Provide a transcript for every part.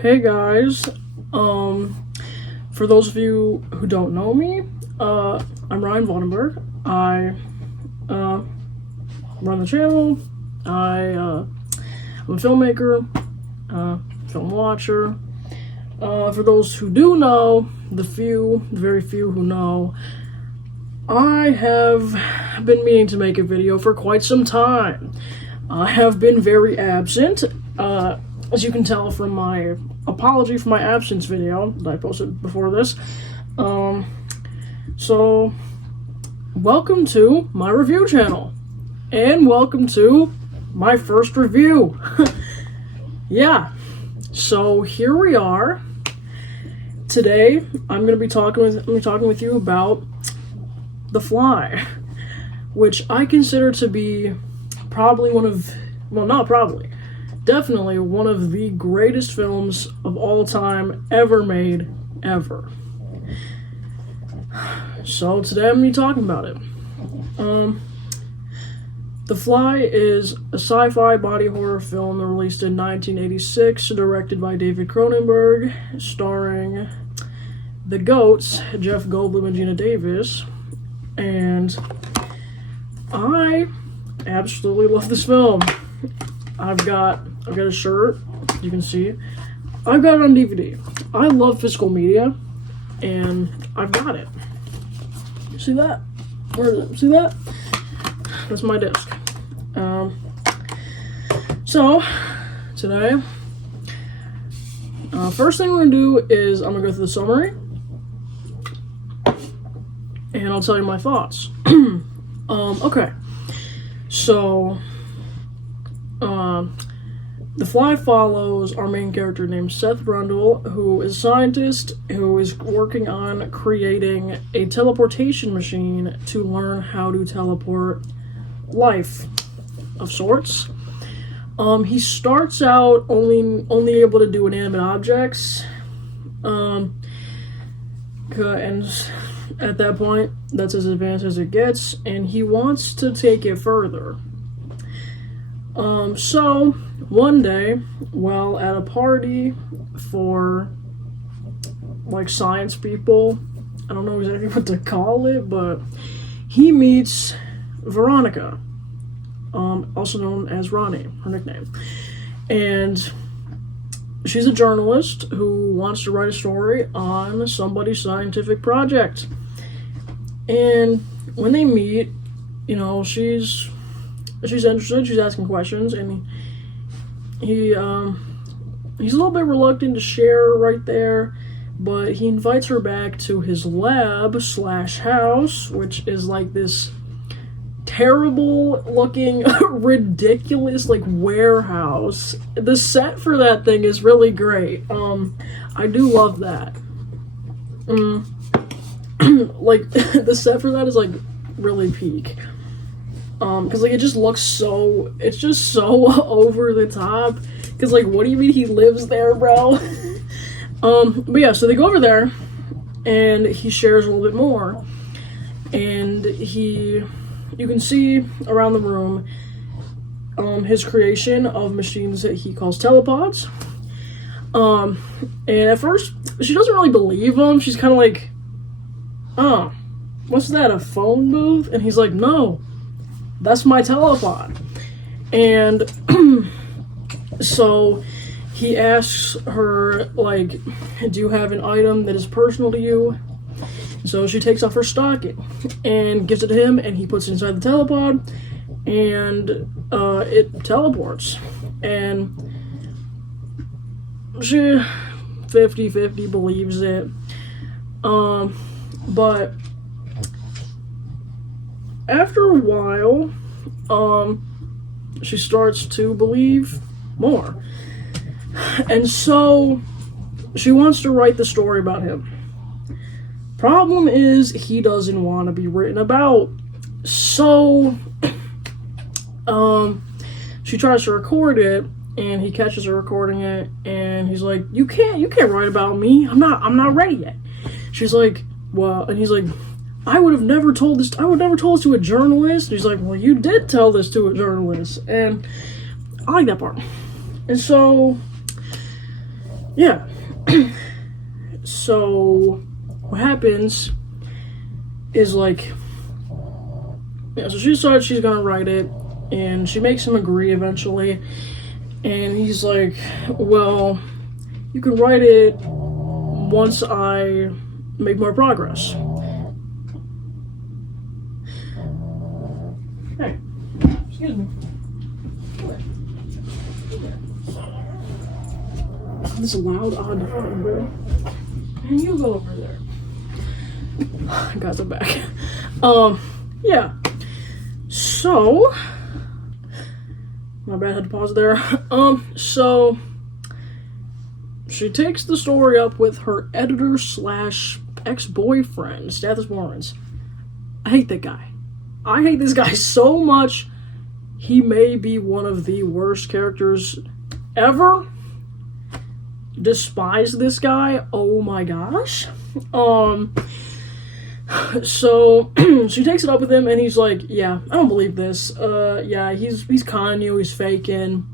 Hey guys, for those of you who don't know me, I'm Ryan Vandenberg. I run the channel. I'm a filmmaker, film watcher. For those who do know, the very few who know, I have been meaning to make a video for quite some time. I have been very absent. As you can tell from my apology for my absence video that I posted before this. So, welcome to my review channel. And welcome to my first review. Yeah, so here we are. Today, I'm going to be talking with you about The Fly, which I consider to be probably definitely one of the greatest films of all time ever made, ever. So today I'm going to be talking about it. The Fly is a sci-fi body horror film released in 1986, directed by David Cronenberg, starring the GOATs, Jeff Goldblum and Gina Davis, and I absolutely love this film. I've got a shirt, you can see. I've got it on DVD. I love physical media, and I've got it. See that? Where is it? See that? That's my disc. So, today, first thing we're gonna do is I'm gonna go through the summary, and I'll tell you my thoughts. Okay. So, The Fly follows our main character named Seth Brundle, who is a scientist who is working on creating a teleportation machine to learn how to teleport life of sorts. He starts out only able to do inanimate objects, and at that point, that's as advanced as it gets, and he wants to take it further. So, one day, while at a party for, like, science people, I don't know exactly what to call it, but he meets Veronica, also known as Ronnie, her nickname. And she's a journalist who wants to write a story on somebody's scientific project. And when they meet, you know, she's interested, she's asking questions, and he's a little bit reluctant to share right there, but he invites her back to his lab/house, which is like this terrible looking, ridiculous, like, warehouse. The set for that thing is really great. I do love that. Like, the set for that is, like, really peak. Cause, like, it's just so over the top. Cause, like, what do you mean he lives there, bro? But yeah, so they go over there, and he shares a little bit more, and you can see around the room, his creation of machines that he calls telepods. And at first, she doesn't really believe him. She's kind of like, oh, what's that, a phone booth? And he's like, no, that's my telepod. And so he asks her, like, do you have an item that is personal to you? So she takes off her stocking and gives it to him, and he puts it inside the telepod, and it teleports. And she 50-50 believes it. But after a while, she starts to believe more. And so she wants to write the story about him. Problem is, he doesn't want to be written about. So, she tries to record it, and he catches her recording it, and he's like, you can't write about me. I'm not ready yet. She's like, well, and he's like, I would never told this to a journalist. And he's like, well, you did tell this to a journalist. And I like that part. And so yeah. So what happens is like, yeah, so she decides she's gonna write it, and she makes him agree eventually. And he's like, well, you can write it once I make more progress. Hey, excuse me. This loud odd phone, bro. And you go over there. Got the back. Yeah. So, my bad, I had to pause there. So she takes the story up with her editor slash ex-boyfriend, Stathis Mormons. I hate that guy. I hate this guy so much. He may be one of the worst characters ever. Despise this guy. Oh my gosh. So she takes it up with him, and he's like, yeah, I don't believe this. Yeah, he's conning you, he's faking.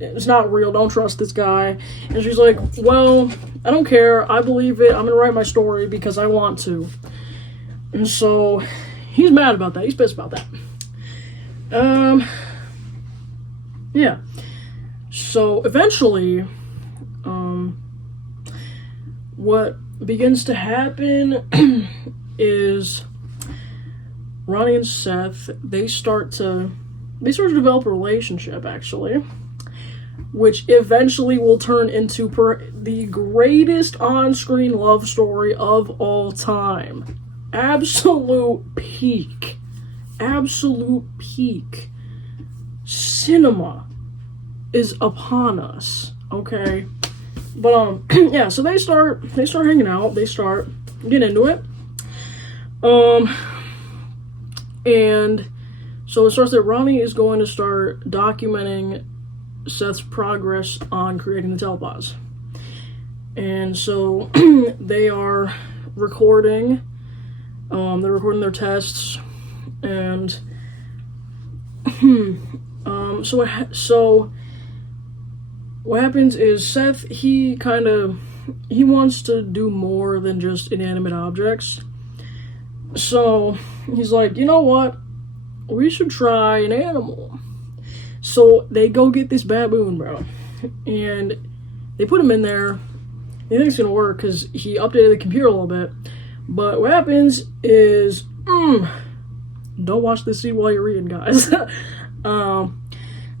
It's not real, don't trust this guy. And she's like, well, I don't care, I believe it, I'm gonna write my story because I want to. And so he's mad about that, he's pissed about that. Yeah. So eventually, what begins to happen is Ronnie and Seth, they start to develop a relationship, actually, which eventually will turn into the greatest on-screen love story of all time. Absolute peak cinema is upon us, okay? But yeah, so they start hanging out, they start getting into it. And so it starts that Ronnie is going to start documenting Seth's progress on creating the telepods. And so they are recording, they're recording their tests, and so what happens is Seth, he wants to do more than just inanimate objects. So he's like, you know what? We should try an animal. So they go get this baboon, bro. And they put him in there. They think it's gonna work because he updated the computer a little bit. But what happens is, don't watch this scene while you're reading, guys. What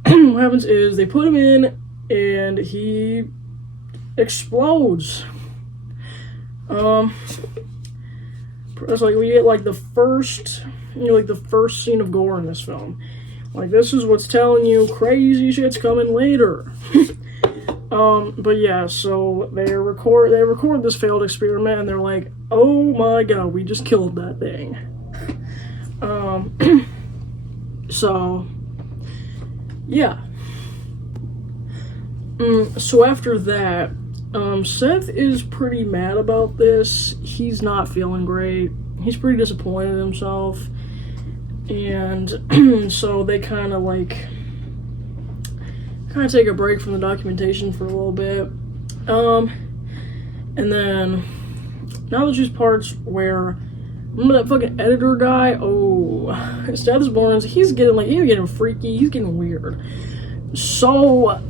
happens is they put him in and he explodes. That's like we get like the first scene of gore in this film. Like, this is what's telling you crazy shit's coming later. But yeah, so they record this failed experiment, and they're like, oh my god, we just killed that thing. So yeah. So after that, Seth is pretty mad about this. He's not feeling great. He's pretty disappointed in himself. And so they kind of take a break from the documentation for a little bit. And then now there's just parts where, remember that fucking editor guy? Oh, Stathis Mormons, he's getting freaky, he's getting weird. So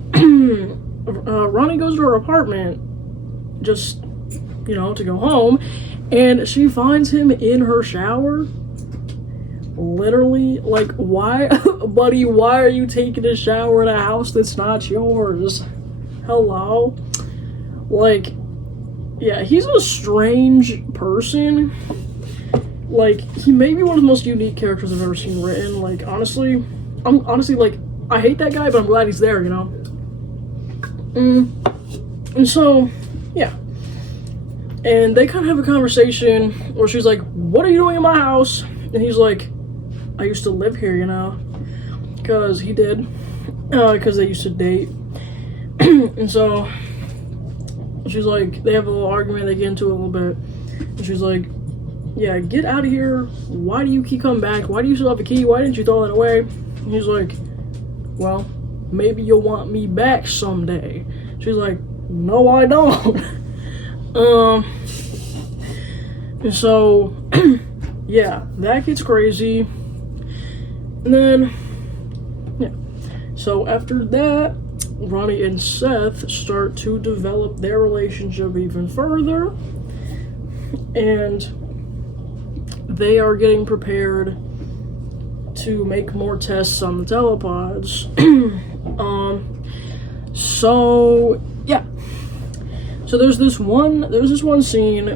Ronnie goes to her apartment just, to go home, and she finds him in her shower. Literally, like, why, buddy, why are you taking a shower in a house that's not yours? Hello? Like, yeah, he's a strange person. Like, he may be one of the most unique characters I've ever seen written. Like, honestly, I hate that guy, but I'm glad he's there, And so, yeah. And they kind of have a conversation where she's like, what are you doing in my house? And he's like, I used to live here, because he did, because they used to date. And so she's like, they have a little argument, they get into it a little bit, and she's like, yeah, get out of here, why do you keep coming back, why do you still have a key, why didn't you throw that away? And he's like, well, maybe you'll want me back someday. She's like, no, I don't. And so, yeah, that gets crazy. And then, yeah. So after that, Ronnie and Seth start to develop their relationship even further. And they are getting prepared to make more tests on the telepods. So yeah. So there's this one scene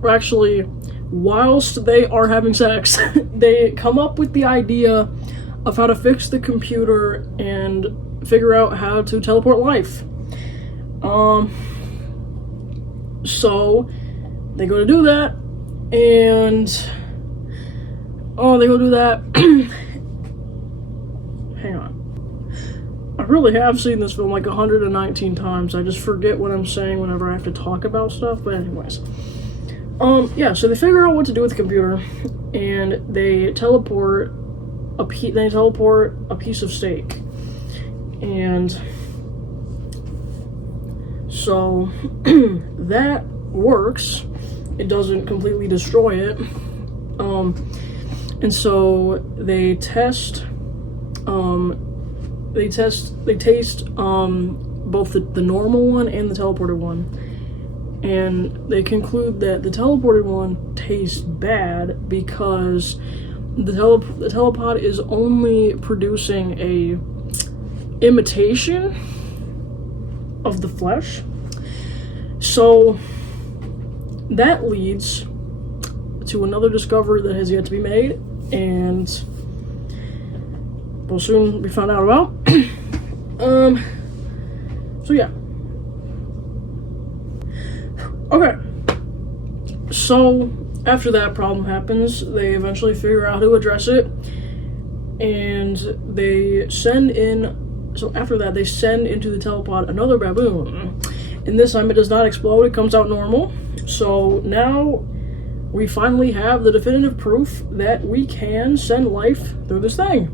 where actually, whilst they are having sex, they come up with the idea of how to fix the computer and figure out how to teleport life. So they go to do that, and they go do that. Hang on. I really have seen this film like 119 times. I just forget what I'm saying whenever I have to talk about stuff. But anyways, yeah. So they figure out what to do with the computer, and they teleport a piece of steak, and so that works. It doesn't completely destroy it. And so they taste both the normal one and the teleported one, and they conclude that the teleported one tastes bad because the telepod is only producing a imitation of the flesh. So that leads to another discovery that has yet to be made, and will soon be found out about. So yeah. Okay. So after that problem happens, they eventually figure out how to address it, and they send in. So after that, they send into the telepod another baboon, and this time it does not explode. It comes out normal. So now we finally have the definitive proof that we can send life through this thing.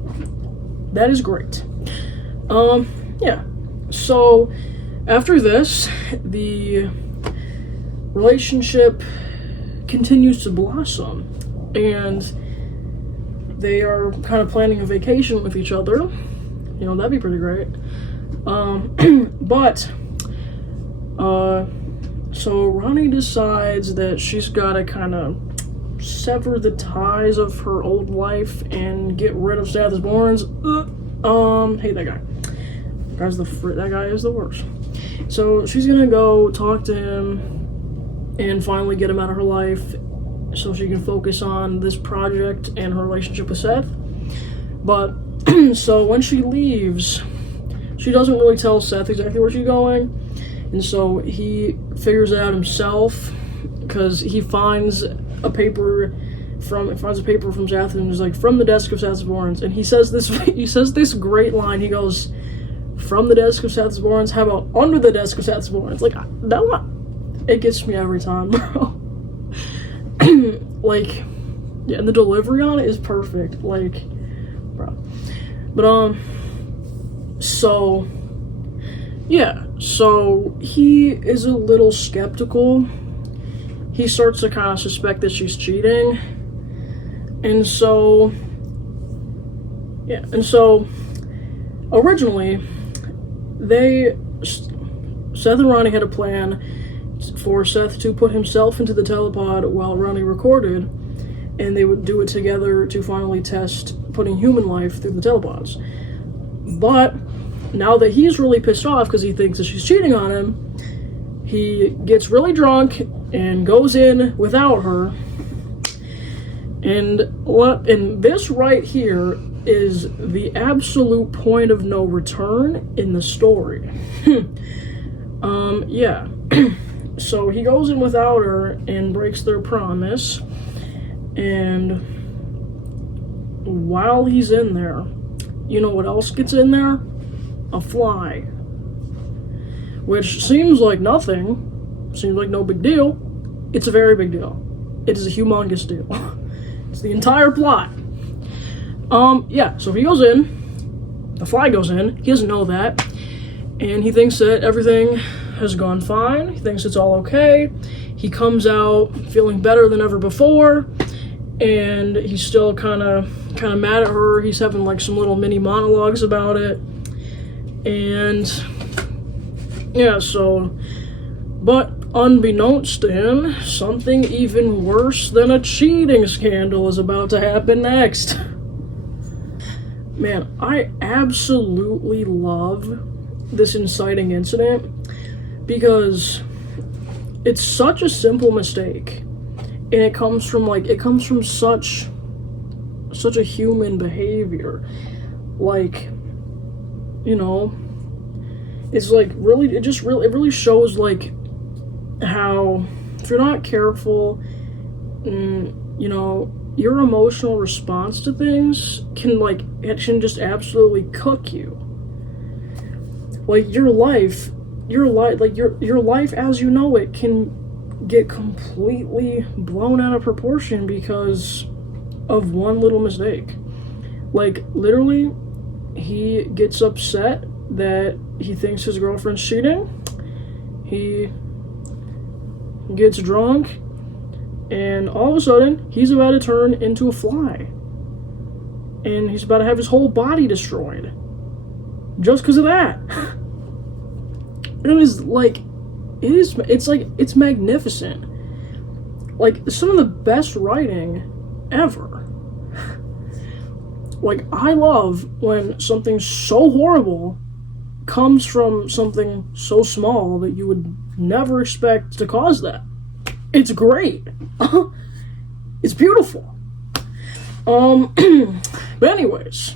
That is great. Yeah. So after this, the relationship continues to blossom, and they are kind of planning a vacation with each other. You know, that'd be pretty great. So Ronnie decides that she's gotta kind of sever the ties of her old life and get rid of Seth Borns. Hate that guy. That guy is the worst. So she's gonna go talk to him and finally get him out of her life so she can focus on this project and her relationship with Seth. But so when she leaves, she doesn't really tell Seth exactly where she's going, and so he figures it out himself because he finds a paper from Seth, and is like, from the desk of Seth Borns, and he says this great line. He goes, "From the desk of Seth Borns, how about under the desk of Seth Borns?" Like, that one, it gets me every time, bro. Like, yeah, and the delivery on it is perfect, like, bro. But so yeah, so he is a little skeptical. He starts to kind of suspect that she's cheating. And so originally, Seth and Ronnie had a plan for Seth to put himself into the telepod while Ronnie recorded, and they would do it together to finally test putting human life through the telepods. But now that he's really pissed off because he thinks that she's cheating on him, he gets really drunk and goes in without her. And this right here is the absolute point of no return in the story. Yeah. So he goes in without her and breaks their promise. And while he's in there, you know what else gets in there? A fly. Which seems like nothing. Seems like no big deal. It's a very big deal. It is a humongous deal. It's the entire plot. Yeah, so he goes in. The fly goes in. He doesn't know that. And he thinks that everything has gone fine. He thinks it's all okay. He comes out feeling better than ever before, and he's still kind of mad at her. He's having like some little mini monologues about it, and yeah, so, but unbeknownst to him, something even worse than a cheating scandal is about to happen next. Man, I absolutely love this inciting incident because it's such a simple mistake, and it comes from such a human behavior. Like, you know, it's like really, it really shows like how if you're not careful, you know, your emotional response to things can just absolutely cook you. Like your life as you know it can get completely blown out of proportion because of one little mistake. Like, literally, he gets upset that he thinks his girlfriend's cheating. He gets drunk, and all of a sudden, he's about to turn into a fly. And he's about to have his whole body destroyed. Just because of that. It's magnificent. Like, some of the best writing ever. Like, I love when something so horrible comes from something so small that you would never expect to cause that. It's great. It's beautiful. But anyways,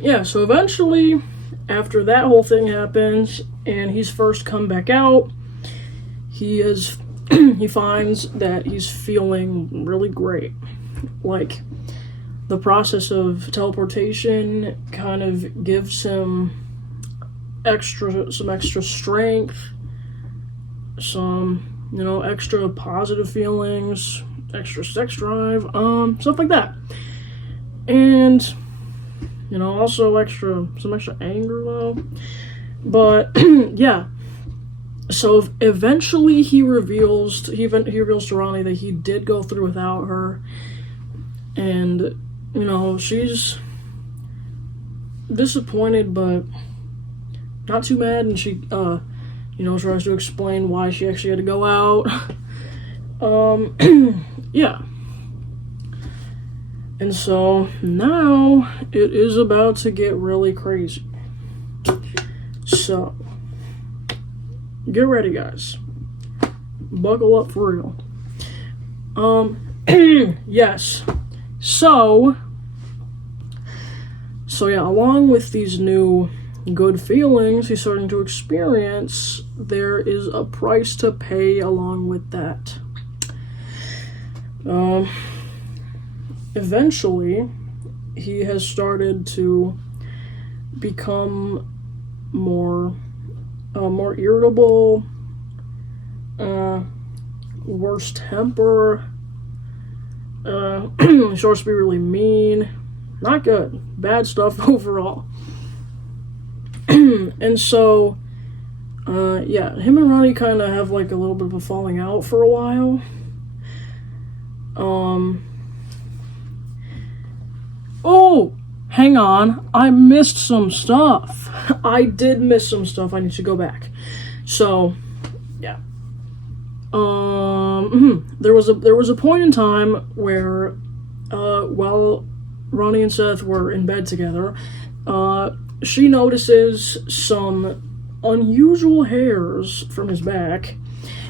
yeah, so eventually, after that whole thing happens, and he's first come back out, he finds that he's feeling really great. Like, the process of teleportation kind of gives him some extra strength, some, you know, extra positive feelings, extra sex drive, stuff like that. And, you know, also some extra anger though. But yeah. So eventually he reveals to Ronnie that he did go through without her, and, you know, she's disappointed but not too mad, and she you know, tries to explain why she actually had to go out. Yeah. And so now it is about to get really crazy. So get ready, guys. Buckle up for real. Yes. So yeah, along with these new good feelings he's starting to experience, there is a price to pay along with that. Eventually, he has started to become more irritable, worse temper, starts to be really mean. Not good. Bad stuff overall. And so, yeah, him and Ronnie kind of have like a little bit of a falling out for a while. Oh, hang on. I missed some stuff. I did miss some stuff. I need to go back. So, yeah. There was a point in time where, while Ronnie and Seth were in bed together, she notices some unusual hairs from his back.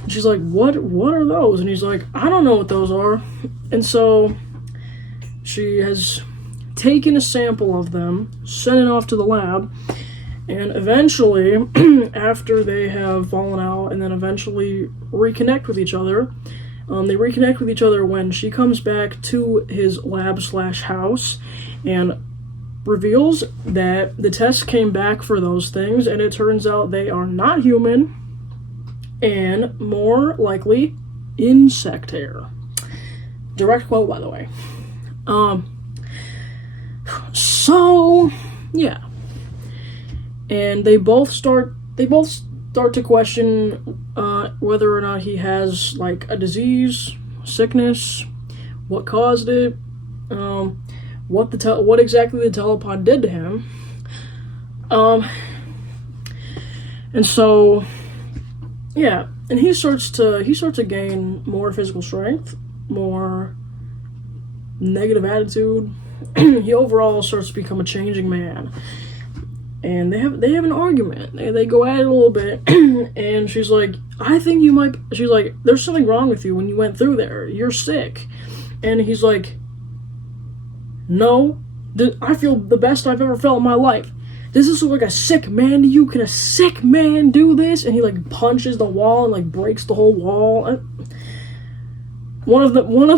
And she's like, what are those? And he's like, I don't know what those are. And so she has taken a sample of them, sent it off to the lab, and eventually, after they have fallen out and then eventually reconnect with each other, they reconnect with each other when she comes back to his lab/house and reveals that the test came back for those things, and it turns out they are not human and more likely insect hair. Direct quote, by the way. So yeah, and they both start to question whether or not he has like a disease, sickness, what caused it, what exactly the telepod did to him. And so, yeah, and he starts to gain more physical strength, more negative attitude. He overall starts to become a changing man. And they have an argument. They go at it a little bit, and she's like, I think you might. She's like, there's something wrong with you when you went through there. You're sick. And he's like, no, I feel the best I've ever felt in my life. Does this look like a sick man to you? Can a sick man do this? And he like punches the wall and like breaks the whole wall. One of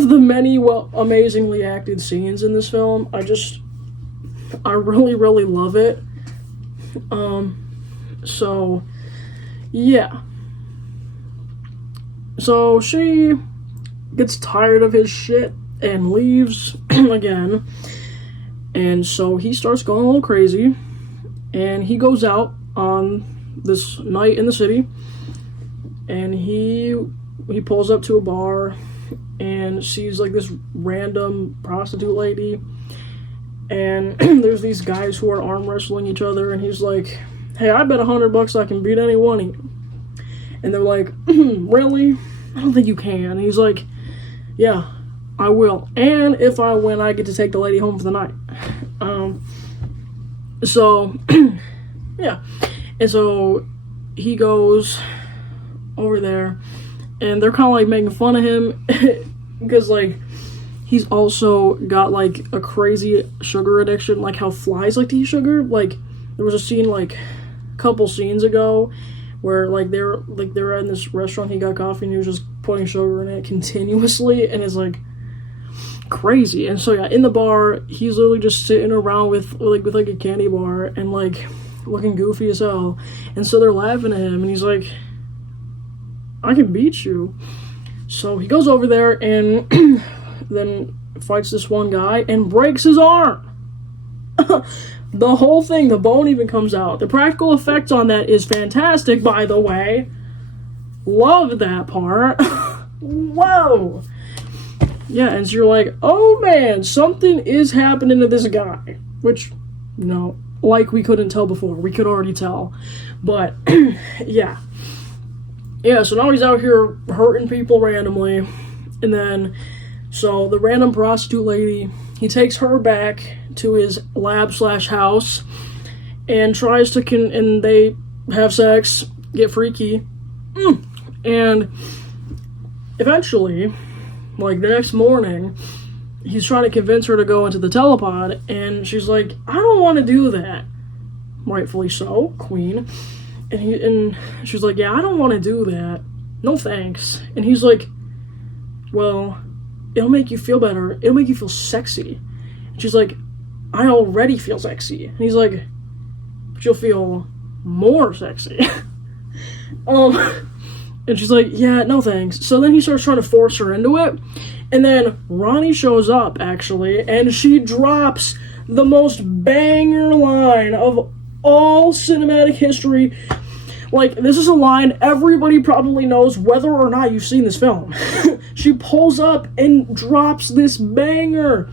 the many amazingly acted scenes in this film. I really, really love it. So, yeah. So she gets tired of his shit and leaves again. And so he starts going a little crazy. And he goes out on this night in the city. And he pulls up to a bar and sees like this random prostitute lady. And there's these guys who are arm wrestling each other, and he's like, hey, I bet $100 I can beat any one of you. And they're like, really? I don't think you can. And he's like, yeah, I will. And if I win, I get to take the lady home for the night. So, yeah. And so he goes over there, and they're kind of like making fun of him because like he's also got like a crazy sugar addiction, like how flies like to eat sugar. Like there was a scene like a couple scenes ago where like they're in this restaurant, he got coffee and he was just putting sugar in it continuously, and it's like crazy. And so yeah, in the bar he's literally just sitting around with a candy bar and like looking goofy as hell. And so they're laughing at him, and he's like, I can beat you. So he goes over there and then fights this one guy and breaks his arm. The whole thing, the bone even comes out. The practical effects on that is fantastic, by the way. Love that part. Whoa. Yeah, and so you're like, oh man, something is happening to this guy. Which, you know, like we couldn't tell before. We could already tell. But, yeah. Yeah, so now he's out here hurting people randomly. And then, so the random prostitute lady, he takes her back to his lab/house and tries to, and they have sex, get freaky. And eventually, like the next morning, he's trying to convince her to go into the telepod, and she's like, I don't want to do that. Rightfully so, queen. And she's like, yeah, I don't want to do that. No thanks. And he's like, well, it'll make you feel better. It'll make you feel sexy. And she's like, I already feel sexy. And he's like, but you'll feel more sexy. And she's like, yeah, no thanks. So then he starts trying to force her into it. And then Ronnie shows up, actually, and she drops the most banger line of all cinematic history. Like, this is a line everybody probably knows whether or not you've seen this film. She pulls up and drops this banger.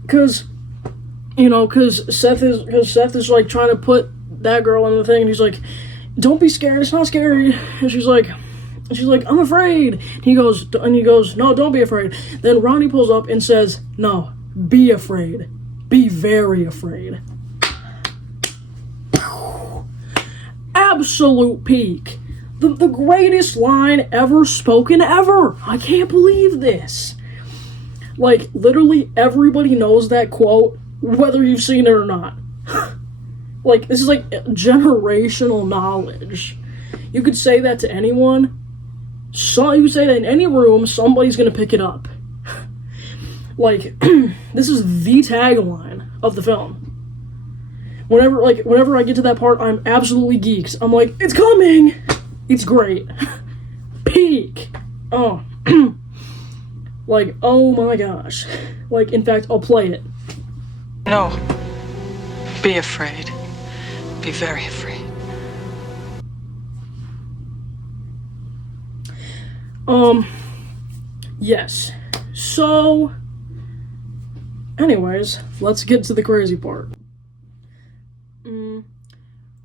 Because Seth is like trying to put that girl in the thing, and he's like, don't be scared, it's not scary. And she's like, I'm afraid. And he goes, no, don't be afraid. Then Ronnie pulls up and says, no, be afraid. Be very afraid. Absolute peak. The greatest line ever spoken ever. I can't believe this. Like, literally everybody knows that quote, whether you've seen it or not. Like, this is like generational knowledge. You could say that to anyone. So you could say that in any room, somebody's gonna pick it up. Like, this is the tagline of the film. Whenever I get to that part, I'm absolutely geeked. I'm like, it's coming! It's great. Peak. Oh. Like, oh my gosh. Like, in fact, I'll play it. No. Be afraid. Be very afraid. Yes. So, anyways, let's get to the crazy part.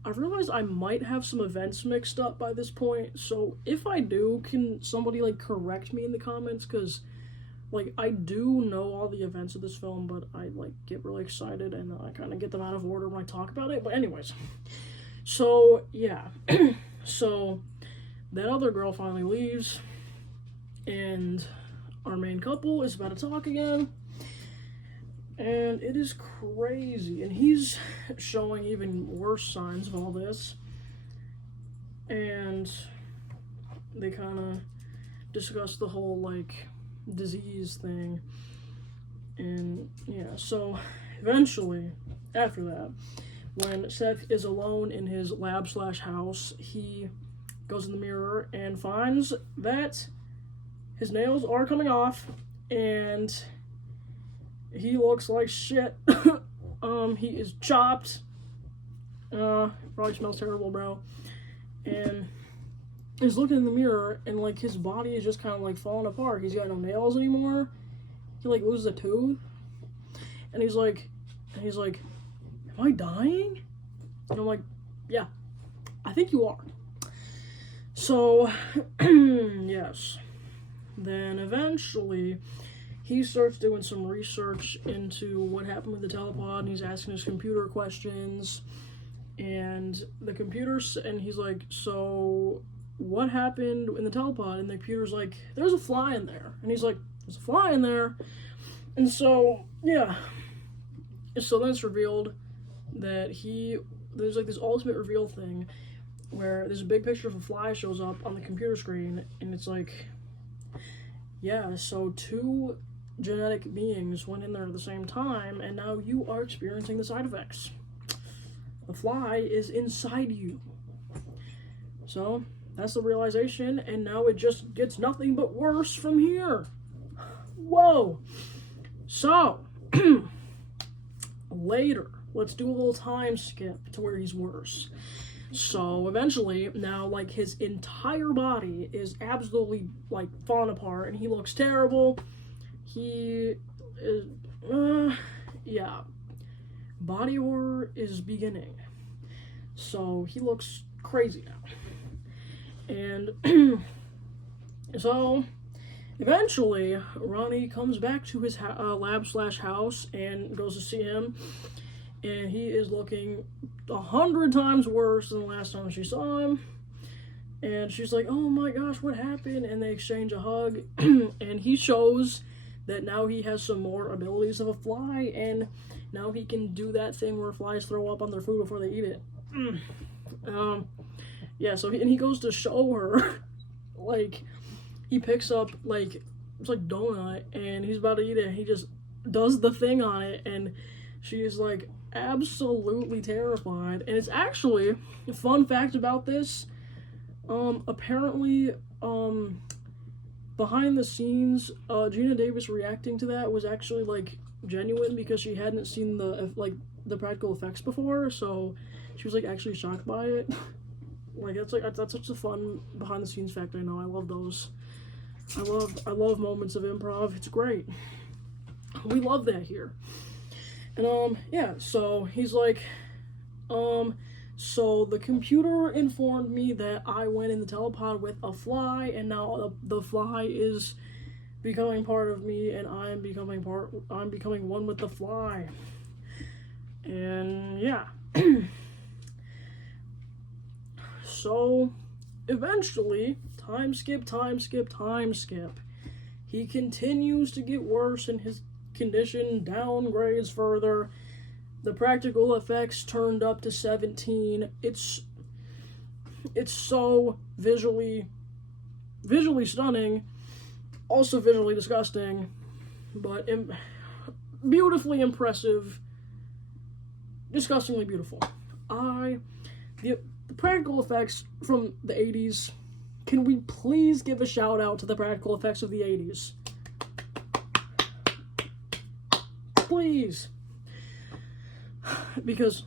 I realize I might have some events mixed up by this point, so if I do, can somebody, like, correct me in the comments? Because, like, I do know all the events of this film, but I, like, get really excited and I kind of get them out of order when I talk about it. But anyways, so, yeah. So, that other girl finally leaves, and our main couple is about to talk again. And it is crazy. And he's showing even worse signs of all this. And they kind of discuss the whole, like, disease thing. And, yeah, so eventually, after that, when Seth is alone in his lab/house, he goes in the mirror and finds that his nails are coming off, and he looks like shit. He is chopped. Probably smells terrible, bro. And he's looking in the mirror, and, like, his body is just kind of, like, falling apart. He's got no nails anymore. He, like, loses a tooth. And he's like, am I dying? And I'm like, yeah, I think you are. So, yes. Then eventually, he starts doing some research into what happened with the telepod, and he's asking his computer questions. And the computer's, and he's like, so what happened in the telepod? And the computer's like, there's a fly in there. And he's like, there's a fly in there. And so, yeah. So then it's revealed that there's like this ultimate reveal thing where there's a big picture of a fly shows up on the computer screen, and it's like, yeah, so two genetic beings went in there at the same time, and now you are experiencing the side effects. The fly is inside you. So, that's the realization, and now it just gets nothing but worse from here. Whoa. So, later, let's do a little time skip to where he's worse. So, eventually, now, like, his entire body is absolutely, like, falling apart, and he looks terrible. He is, yeah. Body horror is beginning. So, he looks crazy now. And, so, eventually, Ronnie comes back to his lab/house and goes to see him. And he is looking 100 times worse than the last time she saw him. And she's like, oh my gosh, what happened? And they exchange a hug. And he shows that now he has some more abilities of a fly. And now he can do that thing where flies throw up on their food before they eat it. Yeah, so he goes to show her. Like, he picks up, like, it's like donut. And he's about to eat it. And he just does the thing on it. And she's like, absolutely terrified. And it's actually a fun fact about this, apparently behind the scenes, Gina Davis reacting to that was actually, like, genuine, because she hadn't seen the practical effects before, so she was, like, actually shocked by it. Like, that's such a fun behind the scenes fact. I know, I love those. I love moments of improv. It's great. We love that here. And, yeah, so he's like, so the computer informed me that I went in the telepod with a fly, and now the fly is becoming part of me, and I'm becoming one with the fly. And, yeah. So, eventually, time skip. He continues to get worse, and his condition downgrades further. The practical effects turned up to 17. It's so visually stunning, also visually disgusting, but beautifully impressive, disgustingly beautiful. The practical effects from the 80s, can we please give a shout out to the practical effects of the 80s? Please. Because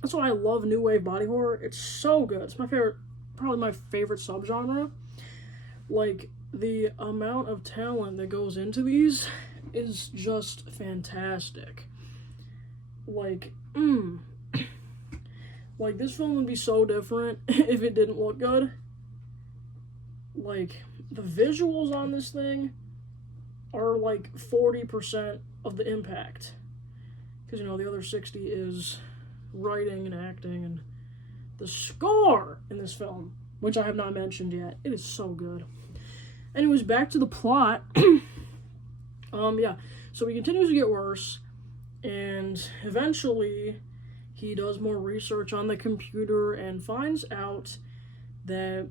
that's why I love new wave body horror. It's so good. It's probably my favorite subgenre. Like, the amount of talent that goes into these is just fantastic. Like, like, this film would be so different if it didn't look good. Like, the visuals on this thing are like 40% of the impact. Because, the other 60 is writing and acting, and the score in this film, which I have not mentioned yet. It is so good. Anyways, back to the plot. Yeah, so he continues to get worse, and eventually he does more research on the computer and finds out that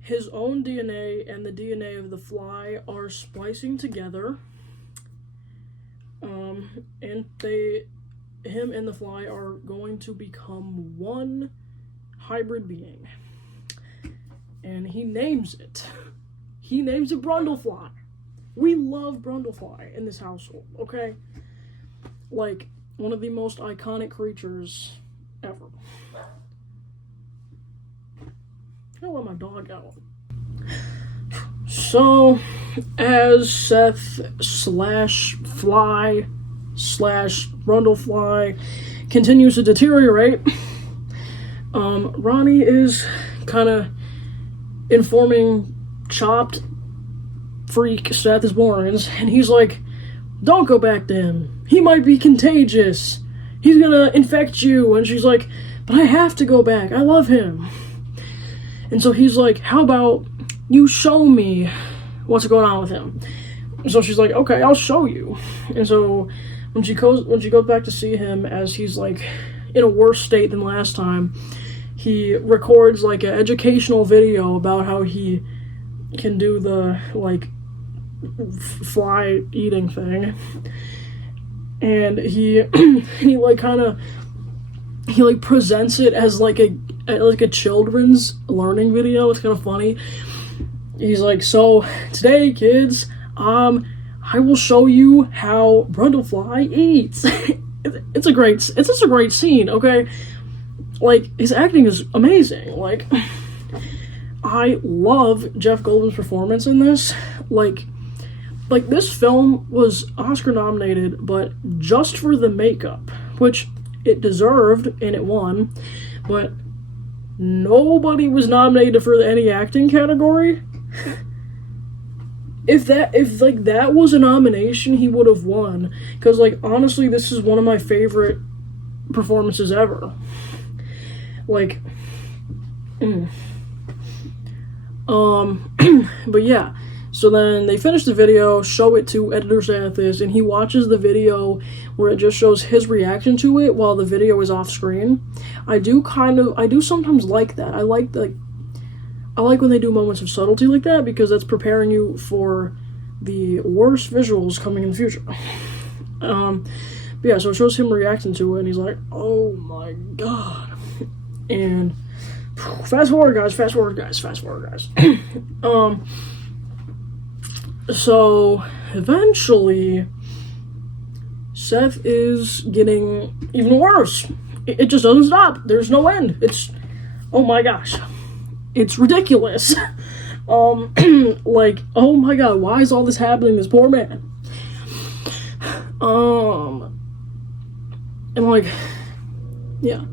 his own DNA and the DNA of the fly are splicing together. And him and the fly are going to become one hybrid being. And he names it. He names it Brundlefly. We love Brundlefly in this household, okay? Like, one of the most iconic creatures ever. I'll let my dog out. So, as Seth / Fly / Brundlefly continues to deteriorate, Ronnie is kind of informing chopped freak Seth Isborans, and he's like, don't go back to him. He might be contagious. He's gonna infect you. And she's like, but I have to go back. I love him. And so he's like, how about you show me what's going on with him? And so she's like, okay, I'll show you. And so when she goes back to see him, as he's like in a worse state than last time, he records like an educational video about how he can do the like fly eating thing. And he presents it as like a children's learning video. It's kind of funny. He's like, so today, kids, I will show you how Brundlefly eats. It's just a great scene, okay? Like, his acting is amazing. Like, I love Jeff Goldblum's performance in this. Like this film was Oscar nominated, but just for the makeup, which it deserved and it won, but nobody was nominated for any acting category. If that was a nomination, he would have won. Because, like, honestly, this is one of my favorite performances ever. Like, but yeah. So then they finish the video, show it to editor Zathis, and he watches the video where it just shows his reaction to it while the video is off screen. I do sometimes like that. I like when they do moments of subtlety like that, because that's preparing you for the worst visuals coming in the future. But yeah, so it shows him reacting to it, and he's like, oh my god. And fast forward, guys. So eventually Seth is getting even worse. It just doesn't stop. There's no end. Oh my gosh. It's ridiculous. Like, oh my god, why is all this happening to this poor man? And like, yeah.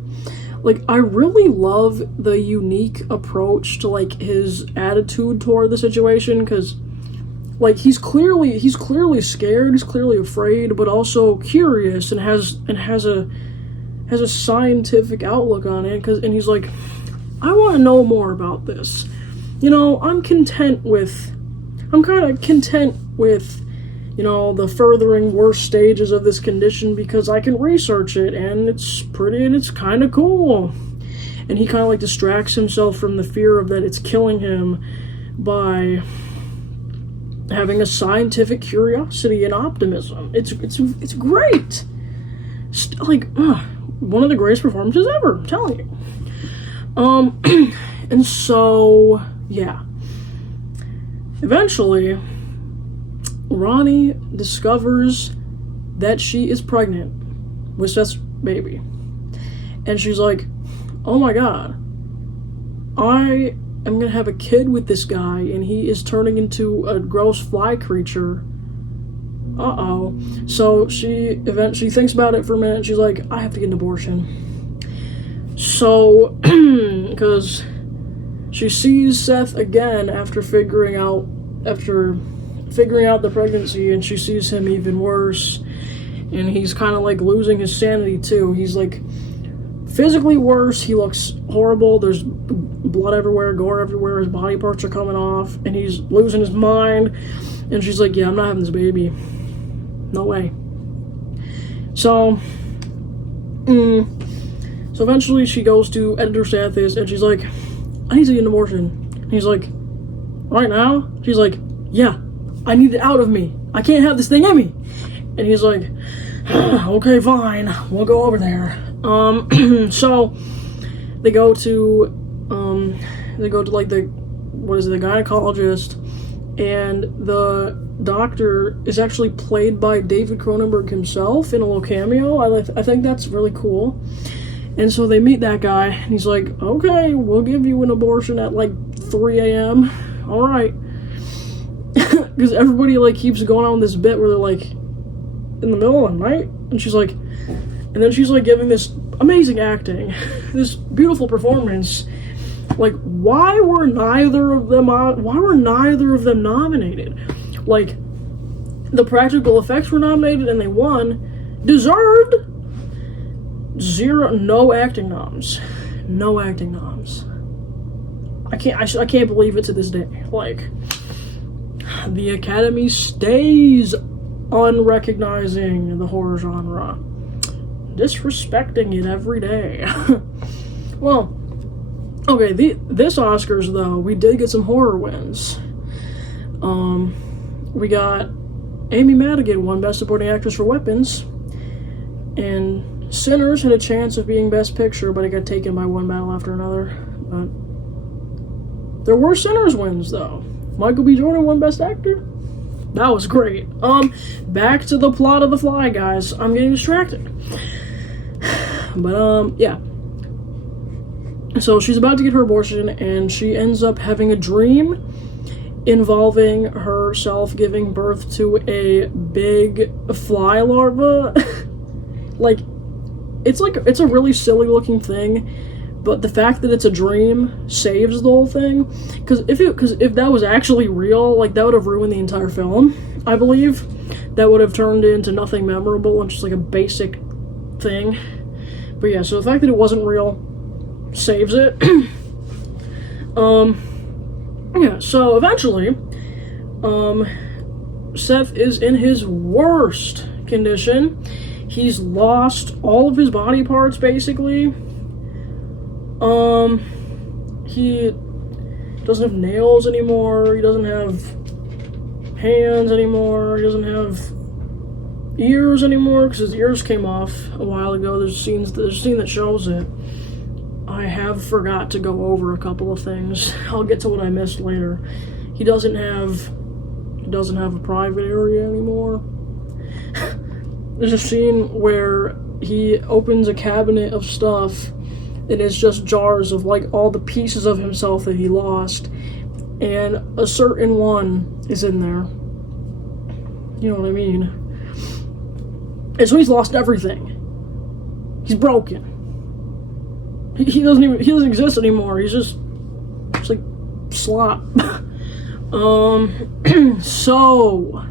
Like, I really love the unique approach to, like, his attitude toward the situation, because, like, he's clearly scared, he's clearly afraid, but also curious, and has a scientific outlook on it, and he's like, I want to know more about this. I'm kind of content with, the furthering worst stages of this condition, because I can research it, and it's pretty, and it's kind of cool. And he kind of, like, distracts himself from the fear of that it's killing him by having a scientific curiosity and optimism. It's great. One of the greatest performances ever, I'm telling you. And so, yeah. Eventually, Ronnie discovers that she is pregnant with Seth's baby. And she's like, oh my god, I I'm gonna have a kid with this guy, and he is turning into a gross fly creature. Uh-oh. So she thinks about it for a minute, and she's like, I have to get an abortion. So, because she sees Seth again after figuring out the pregnancy, and she sees him even worse, and he's kind of like losing his sanity too. He's like physically worse, he looks horrible, there's blood everywhere, gore everywhere, his body parts are coming off, and he's losing his mind, and she's like, yeah, I'm not having this baby. No way. So eventually she goes to Editor Sathis, and she's like, I need to get an abortion. And he's like, right now? She's like, yeah, I need it out of me. I can't have this thing in me. And he's like, okay, fine, we'll go over there. So they go to like the gynecologist, and the doctor is actually played by David Cronenberg himself in a little cameo. I think that's really cool. And so they meet that guy, and he's like, okay, we'll give you an abortion at like 3 a.m. All right. Because everybody like keeps going on this bit where they're like, in the middle of the night, and she's like, and then she's like giving this amazing acting, this beautiful performance. Like, why were neither of them nominated? Like, the practical effects were nominated and they won. Deserved. No acting noms. I can't believe it to this day. Like, the Academy stays unrecognizing the horror genre, disrespecting it every day. Well, okay, this Oscars though, we did get some horror wins. We got Amy Madigan won Best Supporting Actress for Weapons, and Sinners had a chance of being Best Picture, but it got taken by one battle after another. But there were Sinners wins though. Michael B. Jordan won Best Actor. That was great. Back to the plot of The Fly, guys. I'm getting distracted. But, yeah. So she's about to get her abortion, and she ends up having a dream involving herself giving birth to a big fly larva. It's a really silly looking thing, but the fact that it's a dream saves the whole thing. Because if that was actually real, like, that would have ruined the entire film, I believe. That would have turned into nothing memorable and just like a basic thing. But yeah, so the fact that it wasn't real saves it. Yeah, so eventually, Seth is in his worst condition. He's lost all of his body parts, basically. He doesn't have nails anymore, he doesn't have hands anymore, he doesn't have ears anymore, because his ears came off a while ago. There's a scene that shows it. I have forgot to go over a couple of things. I'll get to what I missed later. He doesn't have a private area anymore. There's a scene where he opens a cabinet of stuff, and it's just jars of like all the pieces of himself that he lost, and a certain one is in there. You know what I mean? And so he's lost everything. He's broken. He doesn't exist anymore. He's just like slop. So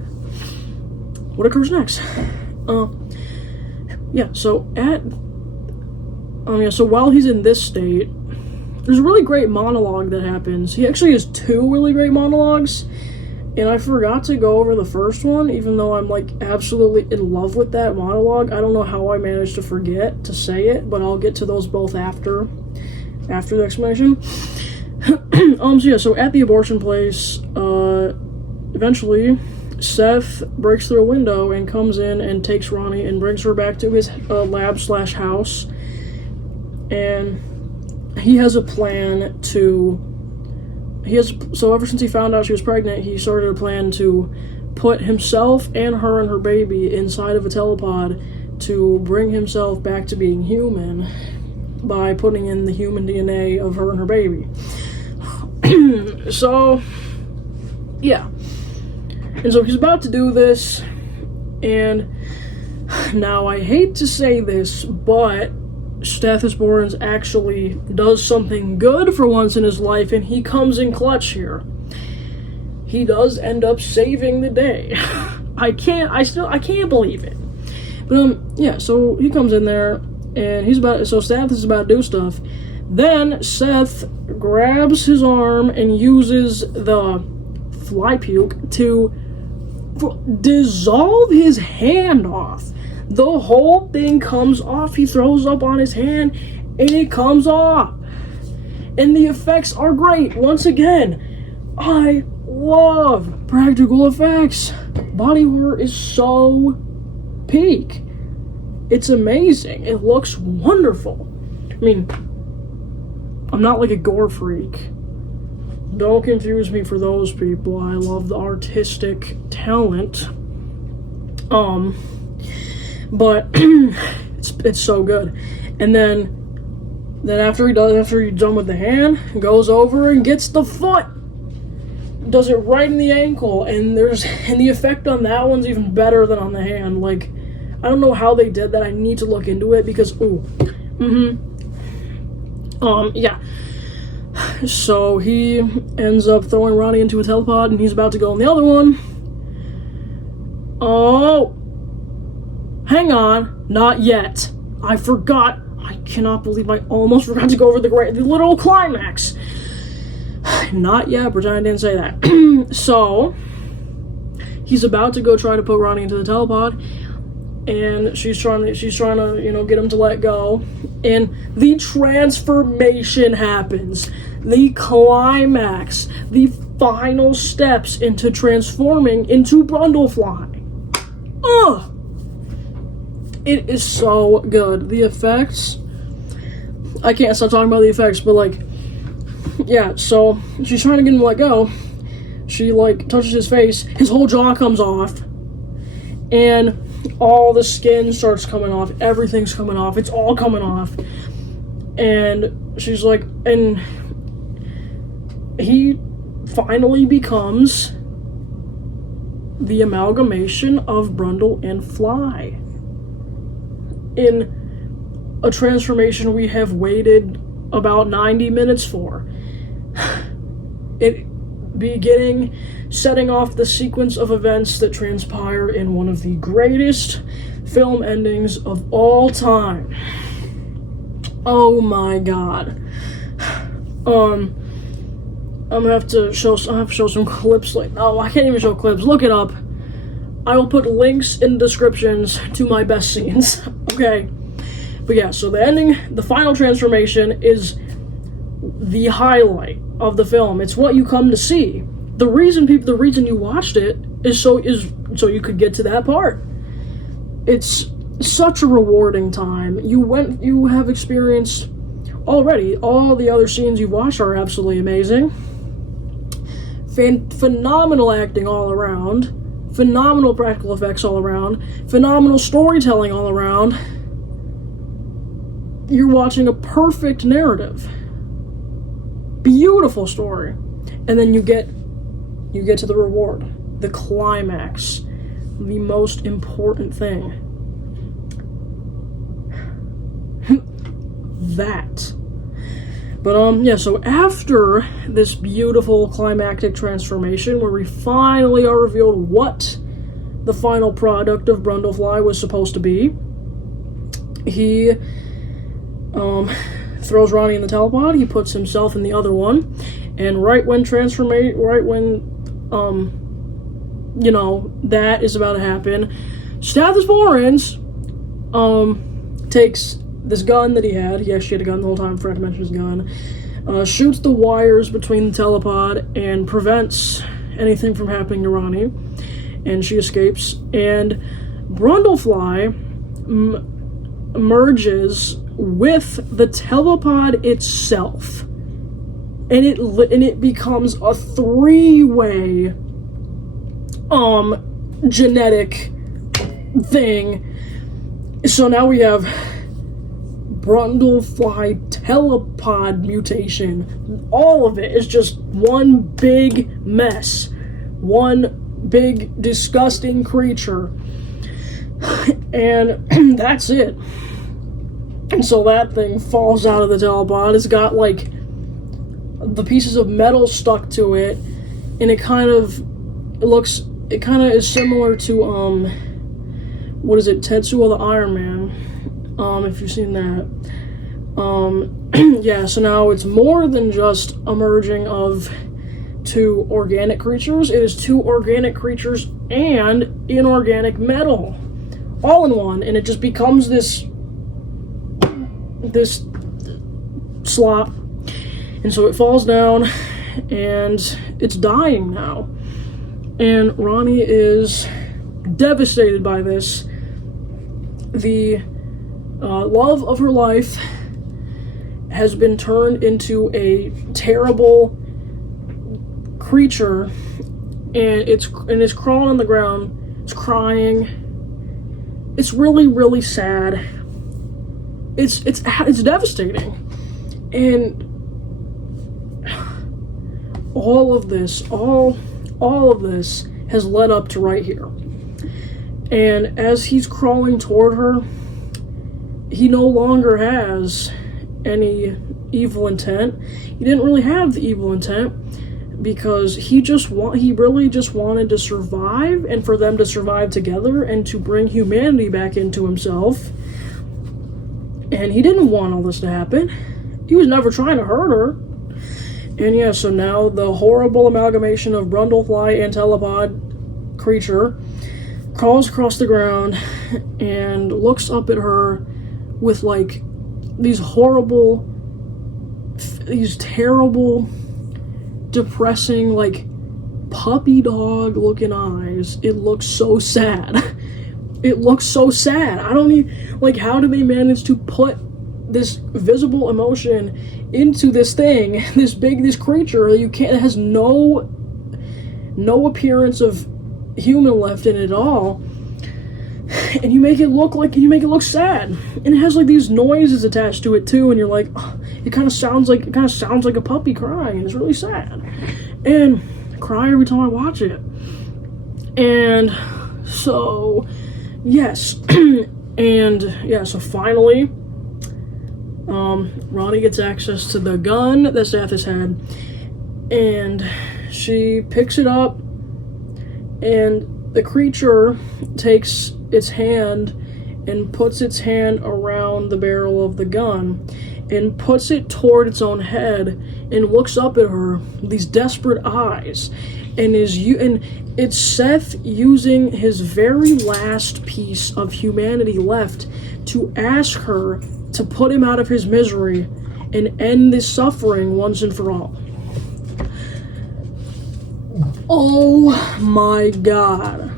what occurs next? So while he's in this state, there's a really great monologue that happens. He actually has two really great monologues, and I forgot to go over the first one, even though I'm like absolutely in love with that monologue. I don't know how I managed to forget to say it, but I'll get to those both after the explanation. So at the abortion place, eventually Seth breaks through a window and comes in and takes Ronnie and brings her back to his lab/house. And he has a plan so ever since he found out she was pregnant, he started a plan to put himself and her baby inside of a telepod to bring himself back to being human by putting in the human DNA of her and her baby. So, yeah. And so he's about to do this, and now I hate to say this, but Stethosborans actually does something good for once in his life, and he comes in clutch here. He does end up saving the day. I can't believe it. But yeah, so he comes in there, and Seth is about to do stuff. Then Seth grabs his arm and uses the fly puke to dissolve his hand off. The whole thing comes off. He throws up on his hand, and it comes off. And the effects are great. Once again, I love practical effects. Body horror is so peak. It's amazing. It looks wonderful. I mean, I'm not like a gore freak. Don't confuse me for those people. I love the artistic talent. But it's so good. And then after he's done with the hand, goes over and gets the foot. Does it right in the ankle, and the effect on that one's even better than on the hand. Like, I don't know how they did that. I need to look into it because yeah. So he ends up throwing Ronnie into a telepod, and he's about to go in the other one. Oh, hang on, not yet. I forgot. I cannot believe I almost forgot to go over the little climax. Not yet. Pretend I didn't say that. So he's about to go try to put Ronnie into the telepod, and she's trying to get him to let go, and the transformation happens. The climax, the final steps into transforming into Brundlefly. Ugh! It is so good. The effects, I can't stop talking about the effects, but like, yeah, so she's trying to get him to let go. She like touches his face, his whole jaw comes off, and all the skin starts coming off, everything's coming off, it's all coming off. And she's like, and he finally becomes the amalgamation of Brundle and Fly in a transformation we have waited about 90 minutes for. It setting off the sequence of events that transpire in one of the greatest film endings of all time. Oh my god. I'm gonna have to show some clips. Like, no, I can't even show clips. Look it up. I will put links in the descriptions to my best scenes. Okay. But yeah, so the ending, the final transformation is the highlight of the film. It's what you come to see. The reason you watched it is so you could get to that part. It's such a rewarding time. You have experienced already. All the other scenes you've watched are absolutely amazing. Phenomenal acting all around. Phenomenal practical effects all around. Phenomenal storytelling all around. You're watching a perfect narrative. Beautiful story. And then you get to the reward. The climax. The most important thing. That. But, yeah, so after this beautiful climactic transformation, where we finally are revealed what the final product of Brundlefly was supposed to be, he, throws Ronnie in the telepod, he puts himself in the other one, and right when that is about to happen, Stethosborans, takes this gun that he had actually had a gun the whole time, forgot to mention his gun, shoots the wires between the telepod and prevents anything from happening to Ronnie, and she escapes, and Brundlefly merges with the telepod itself, and it becomes a three-way genetic thing. So now we have Brundlefly telepod mutation. All of it is just one big mess. One big disgusting creature. And that's it. And so that thing falls out of the telepod. It's got like the pieces of metal stuck to it, and it kind of is similar to what is it, Tetsuo the Iron Man, if you've seen that. Yeah, so now it's more than just a merging of two organic creatures. It is two organic creatures and inorganic metal all in one, and it just becomes this slop. And so it falls down, and it's dying now. And Ronnie is devastated by this. The love of her life has been turned into a terrible creature, and it's crawling on the ground. It's crying. It's really, really sad. It's devastating, and all of this has led up to right here. And as he's crawling toward her, he no longer has any evil intent. He didn't really have the evil intent, because he really just wanted to survive, and for them to survive together and to bring humanity back into himself. And he didn't want all this to happen. He was never trying to hurt her. And yeah, so now the horrible amalgamation of Brundlefly and telepod creature crawls across the ground and looks up at her with like these terrible, depressing, like puppy dog looking eyes. It looks so sad. It looks so sad. I don't even, like, how do they manage to put this visible emotion into this thing, this creature that it has no appearance of human left in it at all, and you make it look sad, and it has like these noises attached to it too, and you're like, oh, it kind of sounds like a puppy crying, and it's really sad, and I cry every time I watch it. And so yes, and yeah, so finally Ronnie gets access to the gun that Sathis had, and she picks it up, and the creature takes its hand and puts its hand around the barrel of the gun and puts it toward its own head and looks up at her with these desperate eyes, and it's Seth using his very last piece of humanity left to ask her to put him out of his misery and end this suffering once and for all. Oh my god.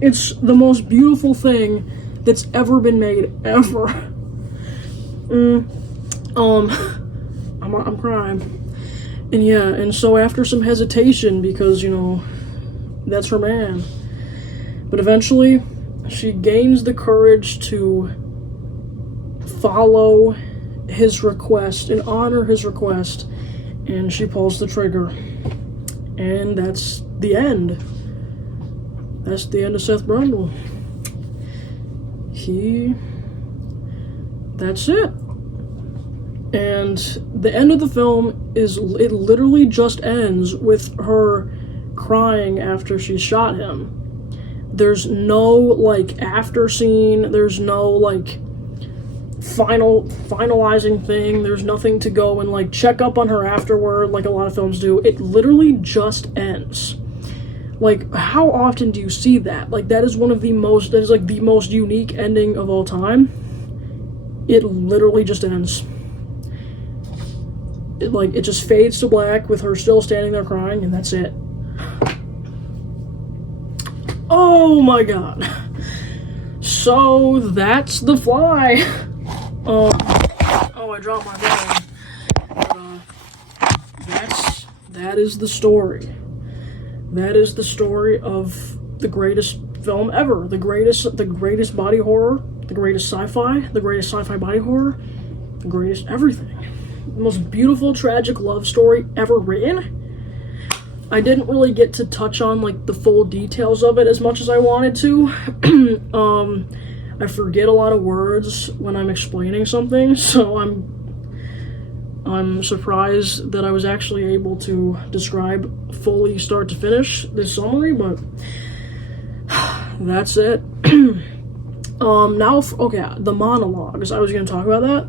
It's the most beautiful thing that's ever been made, ever. I'm crying. And yeah, and so after some hesitation, because, you know, that's her man, but eventually she gains the courage to follow his request and honor his request, and she pulls the trigger. And that's the end. That's the end of Seth Brundle. That's it. And the end of the film it literally just ends with her crying after she shot him. There's no, like, after scene. There's no, like, finalizing thing. There's nothing to go and, like, check up on her afterward like a lot of films do. It literally just ends. Like, how often do you see that? Like, that is the most unique ending of all time. It literally just ends. It just fades to black with her still standing there crying, and that's it. Oh my god. So, that's The Fly. Oh, I dropped my phone. That is the story. That is the story of the greatest film ever. The greatest body horror, the greatest sci-fi body horror, the greatest everything. The most beautiful, tragic love story ever written. I didn't really get to touch on, like, the full details of it as much as I wanted to. I forget a lot of words when I'm explaining something, so I'm surprised that I was actually able to describe fully start to finish this summary, but that's it. Now, okay, the monologues. I was going to talk about that.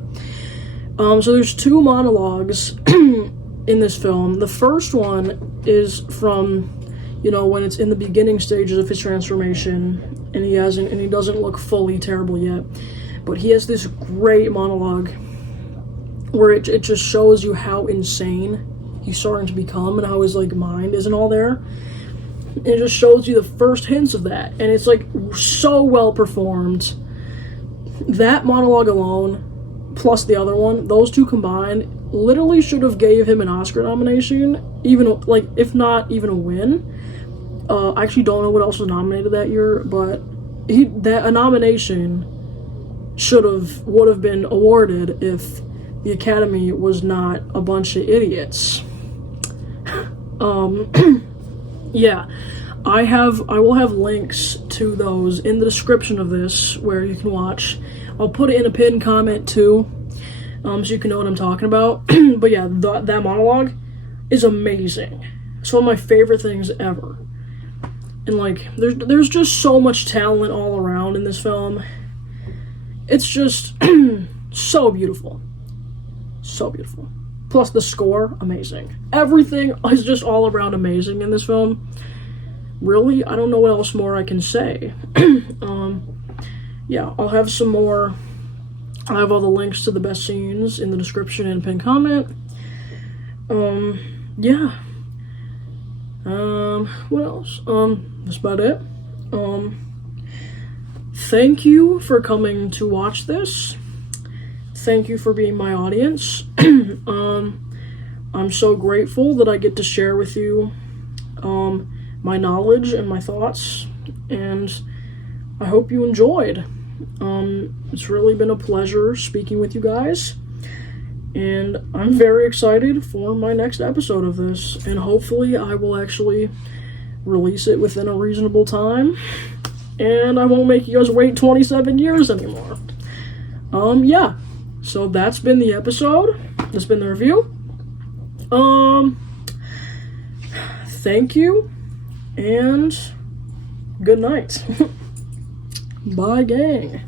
So there's 2 monologues in this film. The first one is from, when it's in the beginning stages of his transformation, and he doesn't look fully terrible yet, but he has this great monologue where it just shows you how insane he's starting to become and how his, like, mind isn't all there. And it just shows you the first hints of that, and it's, like, so well performed. That monologue alone, plus the other one, those 2 combined, literally should have gave him an Oscar nomination, even, like, if not even a win. I actually don't know what else was nominated that year, but a nomination would have been awarded if the Academy was not a bunch of idiots. Yeah, I will have links to those in the description of this where you can watch. I'll put it in a pinned comment too, so you can know what I'm talking about. But yeah, that monologue is amazing. It's one of my favorite things ever. And, like, there's just so much talent all around in this film. It's just so beautiful. So beautiful. Plus the score, amazing. Everything is just all around amazing in this film. Really, I don't know what else more I can say. Yeah, I'll have some more. I have all the links to the best scenes in the description and pinned comment. Yeah. What else? That's about it. Thank you for coming to watch this. Thank you for being my audience. I'm so grateful that I get to share with you my knowledge and my thoughts, and I hope you enjoyed. It's really been a pleasure speaking with you guys, and I'm very excited for my next episode of this, and hopefully I will actually release it within a reasonable time, and I won't make you guys wait 27 years anymore. Yeah. So that's been the episode. That's been the review. Thank you, and good night. Bye, gang.